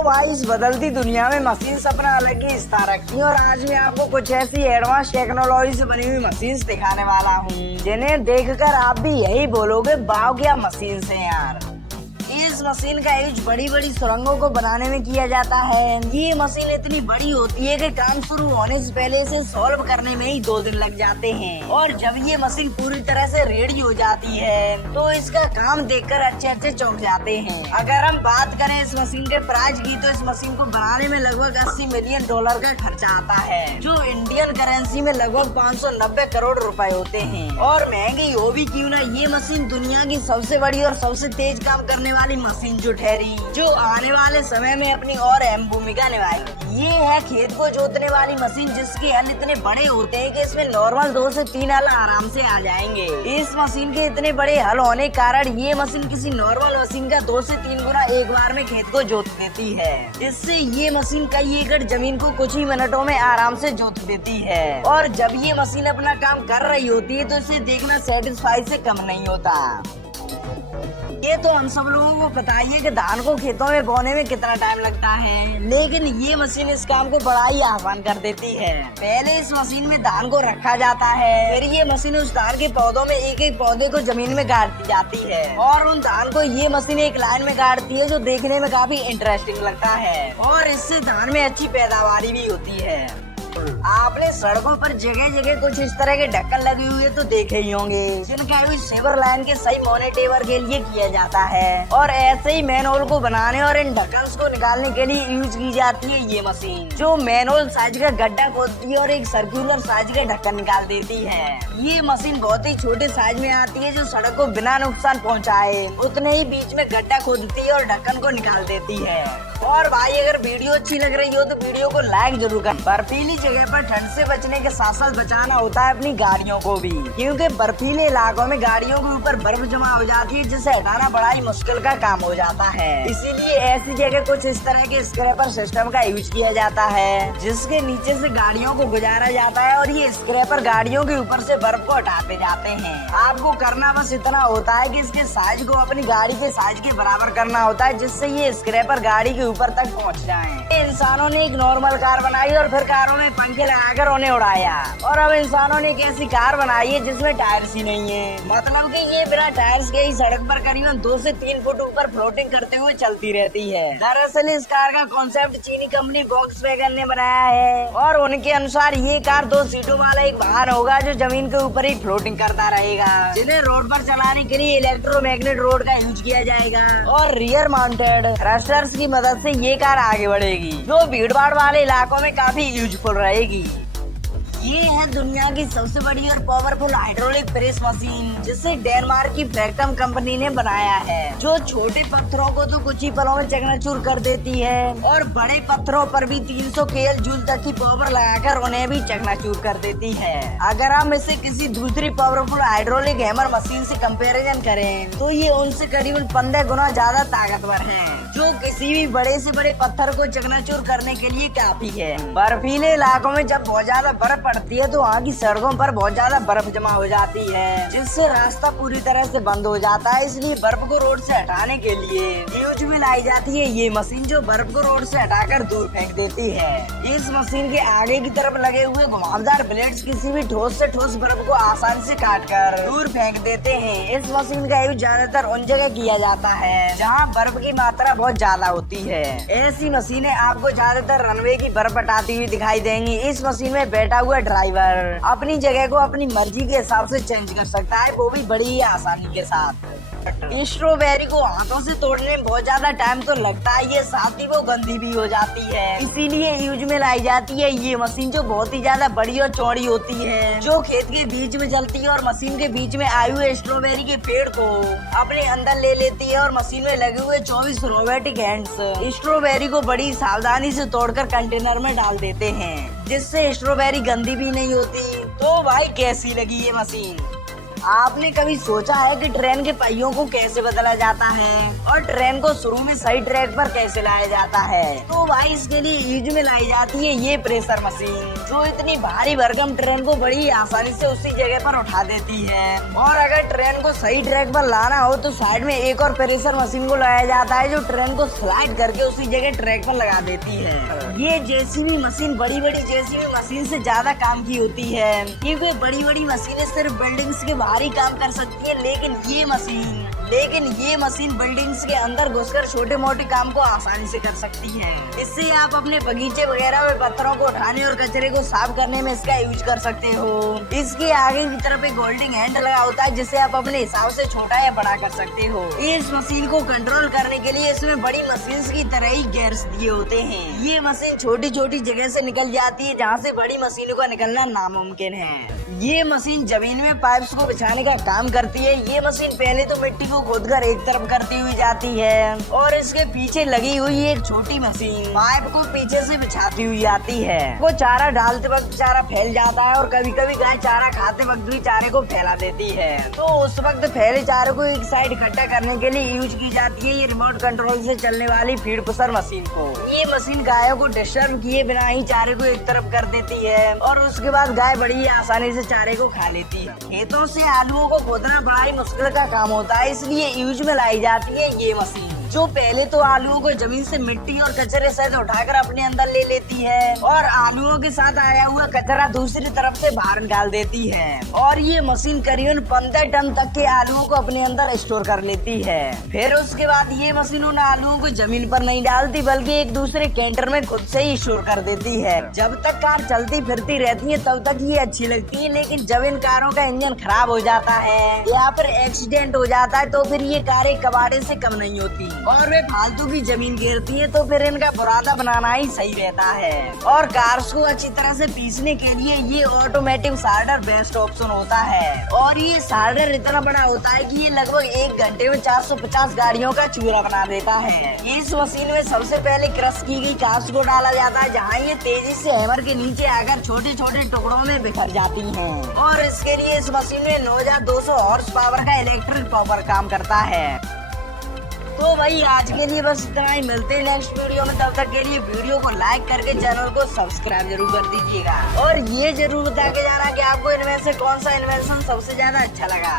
तो भाई इस बदलती दुनिया में मशीन अपना अलग ही स्थान रखती है और आज मैं आपको कुछ ऐसी एडवांस टेक्नोलॉजी से बनी हुई मशीन दिखाने वाला हूँ जिन्हें देखकर आप भी यही बोलोगे वाह क्या मशीन है यार। इस मशीन का यूज बड़ी बड़ी सुरंगों को बनाने में किया जाता है। ये मशीन इतनी बड़ी होती है कि काम शुरू होने से पहले इसे सॉल्व करने में ही 2 दिन लग जाते हैं और जब ये मशीन पूरी तरह से रेडी हो जाती है तो इसका काम देखकर अच्छे चौंक जाते हैं। अगर हम बात करें इस मशीन के प्राइस की तो इस मशीन को बनाने में लगभग 80 मिलियन डॉलर का खर्चा आता है जो इंडियन करेंसी में लगभग 590 करोड़ रुपए होते हैं। और महंगी हो भी क्यों ना, ये मशीन दुनिया की सबसे बड़ी और सबसे तेज काम करने वाली मशीन जो ठहरी, जो आने वाले समय में अपनी और अहम भूमिका निभाएगी। ये है खेत को जोतने वाली मशीन जिसके हल इतने बड़े होते हैं कि इसमें नॉर्मल 2 से 3 हल आराम से आ जाएंगे। इस मशीन के इतने बड़े हल होने के कारण ये मशीन किसी नॉर्मल मशीन का 2 से 3 गुना एक बार में खेत को जोत देती है। इससे ये मशीन कई एकड़ जमीन को कुछ ही मिनटों में आराम से जोत देती है। और जब ये मशीन अपना काम कर रही होती है तो इसे देखना सेटिस्फाई से कम नहीं होता। ये तो हम सब लोगों को पता ही है कि धान को खेतों में बोने में कितना टाइम लगता है, लेकिन ये मशीन इस काम को बड़ा ही आसान कर देती है। पहले इस मशीन में धान को रखा जाता है, फिर ये मशीन उस धान के पौधों में एक एक पौधे को जमीन में गाड़ दी जाती है और उन धान को ये मशीन एक लाइन में गाड़ती है जो देखने में काफी इंटरेस्टिंग लगता है और इससे धान में अच्छी पैदावारी भी होती है। आपने सड़कों पर जगह जगह कुछ इस तरह के ढक्कन लगे हुए तो देखे ही होंगे जिनका यूज सेवर लाइन के सही मॉनिटर के लिए किया जाता है और ऐसे ही मैनहोल को बनाने और इन ढक्कन को निकालने के लिए यूज की जाती है ये मशीन, जो मैनहोल साइज का गड्ढा खोदती है और एक सर्कुलर साइज का ढक्कन निकाल देती है। ये मशीन बहुत ही छोटे साइज में आती है जो सड़क को बिना नुकसान पहुँचाए उतने ही बीच में गड्ढा खोदती है और ढक्कन को निकाल देती है। और भाई अगर वीडियो अच्छी लग रही हो तो वीडियो को लाइक जरूर कर। बर्फीली जगह पर ठंड से बचने के साथ साथ बचाना होता है अपनी गाड़ियों को भी, क्योंकि बर्फीले इलाकों में गाड़ियों के ऊपर बर्फ जमा हो जाती है जिसे हटाना बड़ा ही मुश्किल का काम हो जाता है। इसीलिए ऐसी जगह कुछ इस तरह के स्क्रैपर सिस्टम का यूज किया जाता है जिसके नीचे से गाड़ियों को गुजारा जाता है और ये स्क्रैपर गाड़ियों के ऊपर से बर्फ को हटाते जाते हैं। आपको करना बस इतना होता है कि इसके साइज को अपनी गाड़ी के साइज के बराबर करना होता है जिससे ये स्क्रैपर गाड़ी के ऊपर तक पहुंच जाएं। इंसानों ने एक नॉर्मल कार बनाई और फिर कारों में पंखे लगाकर उन्हें उड़ाया और अब इंसानों ने एक ऐसी कार बनाई है जिसमें टायर्स ही नहीं है। मतलब कि ये बिना टायर्स के ही सड़क पर करीबन 2 से 3 फुट ऊपर फ्लोटिंग करते हुए चलती रहती है। दरअसल इस कार का कॉन्सेप्ट चीनी कंपनी वोक्सवैगन ने बनाया है और उनके अनुसार ये कार 2 सीटों वाला एक वाहन होगा जो जमीन के ऊपर ही फ्लोटिंग करता रहेगा, जिन्हें रोड पर चलाने के लिए इलेक्ट्रोमैग्नेट रोड का यूज किया जाएगा और रियर माउंटेड थ्रस्टर्स की मदद से ये कार आगे बढ़ेगी जो भीड़ भाड़ वाले इलाकों में काफी यूजफुल रहेगी। ये है दुनिया की सबसे बड़ी और पावरफुल हाइड्रोलिक प्रेस मशीन जिसे डेनमार्क की फ्रैक्टम कंपनी ने बनाया है, जो छोटे पत्थरों को तो कुछ ही पलों में चकनाचूर कर देती है और बड़े पत्थरों पर भी 300 KL जूल तक की पावर लगाकर उन्हें भी चकनाचूर कर देती है। अगर हम इसे किसी दूसरी पावरफुल हाइड्रोलिक हैमर मशीन से कंपैरिजन करें तो ये उनसे करीबन 15 गुना ज्यादा ताकतवर है, जो किसी भी बड़े से बड़े पत्थर को चकनाचूर करने के लिए काफी है। बर्फीले इलाकों में जब बहुत ज्यादा बर्फ पड़ती है तो वहाँ की सड़कों पर बहुत ज्यादा बर्फ जमा हो जाती है जिससे रास्ता पूरी तरह से बंद हो जाता है। इसलिए बर्फ को रोड से हटाने के लिए यूज में लाई जाती है ये मशीन, जो बर्फ को रोड से हटाकर दूर फेंक देती है। इस मशीन के आगे की तरफ लगे हुए घुमावदार ब्लेड्स किसी भी ठोस से ठोस बर्फ को आसानी से काटकर दूर फेंक देते हैं। इस मशीन का यूज ज्यादातर उन जगह किया जाता है जहाँ बर्फ की मात्रा बहुत ज्यादा होती है। ऐसी मशीनें आपको ज्यादातर रनवे की बर्फ हटाती हुई दिखाई देंगी। इस मशीन में बैठा हुआ ड्राइवर अपनी जगह को अपनी मर्जी के हिसाब से चेंज कर सकता है, वो भी बड़ी ही आसानी के साथ। स्ट्रॉबेरी को हाथों से तोड़ने में बहुत ज्यादा टाइम तो लगता है, ये साथ ही वो गंदी भी हो जाती है। इसीलिए यूज में लाई जाती है ये मशीन, जो बहुत ही ज्यादा बड़ी और चौड़ी होती है, जो खेत के बीच में चलती है और मशीन के बीच में आए हुए स्ट्रॉबेरी के पेड़ को अपने अंदर ले लेती है और मशीन में लगे हुए 24 रोबोटिक हैंड्स स्ट्रॉबेरी को बड़ी सावधानी से तोड़कर कंटेनर में डाल देते हैं, जिससे स्ट्रॉबेरी गंदी भी नहीं होती। तो भाई कैसी लगी ये मशीन? आपने कभी सोचा है कि ट्रेन के पहियों को कैसे बदला जाता है और ट्रेन को शुरू में सही ट्रैक पर कैसे लाया जाता है? तो भाई इसके लिए यूज में लाई जाती है ये प्रेशर मशीन, जो इतनी भारी भरकम ट्रेन को बड़ी आसानी से उसी जगह पर उठा देती है। और अगर ट्रेन को सही ट्रैक पर लाना हो तो साइड में एक और प्रेशर मशीन को लगाया जाता है, जो ट्रेन को स्लाइड करके उसी जगह ट्रैक पर लगा देती है। ये जेसीबी मशीन बड़ी बड़ी जेसीबी मशीन से ज्यादा काम की होती है, क्योंकि बड़ी बड़ी मशीनें सिर्फ बिल्डिंग्स के बाहर ही काम कर सकती है, लेकिन ये मशीन बिल्डिंग्स के अंदर घुसकर छोटे मोटे काम को आसानी से कर सकती है। इससे आप अपने बगीचे वगैरह में पत्थरों को उठाने और कचरे को साफ करने में इसका यूज कर सकते हो। इसके आगे की तरफ एक होल्डिंग हैंड लगा होता है, जिसे आप अपने हिसाब से छोटा या बड़ा कर सकते हो। इस मशीन को कंट्रोल करने के लिए इसमें बड़ी मशीन की तरह ही गियर्स दिए होते हैं। ये मशीन छोटी छोटी जगह से निकल जाती है, जहाँ से बड़ी मशीनों का निकलना नामुमकिन है। ये मशीन जमीन में पाइप्स को बिछाने का काम करती है। ये मशीन पहले तो मिट्टी को खोदकर एक तरफ करती हुई जाती है और इसके पीछे लगी हुई एक छोटी मशीन पाइप को पीछे से बिछाती हुई आती है। वो चारा डालते वक्त चारा फैल जाता है और कभी कभी गाय चारा खाते वक्त भी चारे को फैला देती है। तो उस वक्त फैले चारे को एक साइड इकट्ठा करने के लिए यूज की जाती है ये रिमोट कंट्रोल से चलने वाली फीड पुशर मशीन को। ये मशीन गायों को डिस्टर्ब किए बिना ही चारे को एक तरफ कर देती है और उसके बाद गाय बड़ी आसानी से चारे को खा लेती है। खेतों से आलूओं को खोदना बड़ा ही मुश्किल का काम होता है, इसलिए यूज में लाई जाती है ये मशीन, जो पहले तो आलूओं को जमीन से मिट्टी और कचरे सहित उठाकर अपने अंदर ले लेती है और आलूओं के साथ आया हुआ कचरा दूसरी तरफ से बाहर निकाल देती है। और ये मशीन करीबन 15 टन तक के आलूओं को अपने अंदर स्टोर कर लेती है। फिर उसके बाद ये मशीन उन आलूओं को जमीन पर नहीं डालती, बल्कि एक दूसरे कैंटर में खुद से ही स्टोर कर देती है। जब तक कार चलती फिरती रहती है तब तक ये अच्छी लगती है, लेकिन जब इन कारों का इंजन खराब हो जाता है या फिर एक्सीडेंट हो जाता है तो फिर ये कारें कबाड़े से कम नहीं होती और वे फालतू की जमीन गिरती है, तो फिर इनका बुरादा बनाना ही सही रहता है। और कार्स को अच्छी तरह से पीसने के लिए ये ऑटोमेटिक सार्डर बेस्ट ऑप्शन होता है। और ये सार्डर इतना बड़ा होता है कि ये लगभग 1 घंटे में 450 गाड़ियों का चूरा बना देता है। इस मशीन में सबसे पहले क्रश की गई कार्स को डाला जाता है, जहाँ ये तेजी से हैमर के नीचे आकर छोटे छोटे टुकड़ों में बिखर जाती हैं। और इसके लिए इस मशीन में 9200 हॉर्स पावर का इलेक्ट्रिक पावर काम करता है। तो भाई आज के लिए बस इतना ही, मिलते हैं नेक्स्ट वीडियो में। तब तक के लिए वीडियो को लाइक करके चैनल को सब्सक्राइब जरूर कर दीजिएगा और ये जरूर बता के जाना कि आपको इनमें से कौन सा इन्वेंशन सबसे ज्यादा अच्छा लगा।